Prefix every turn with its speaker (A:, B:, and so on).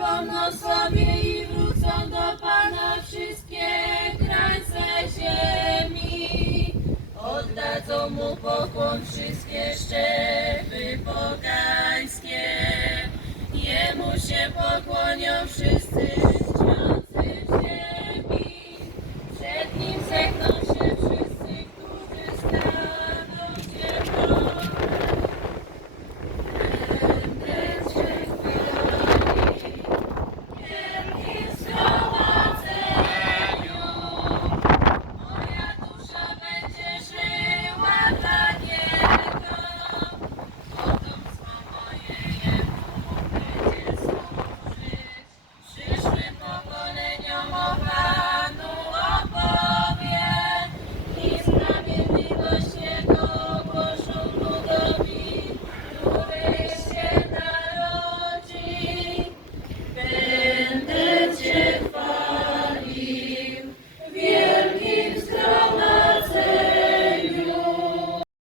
A: przypomną i wrócą do Pana wszystkie krańce ziemi. Oddadzą Mu pokłon wszystkie szczepy pogańskie. Jemu się pokłonią wszyscy.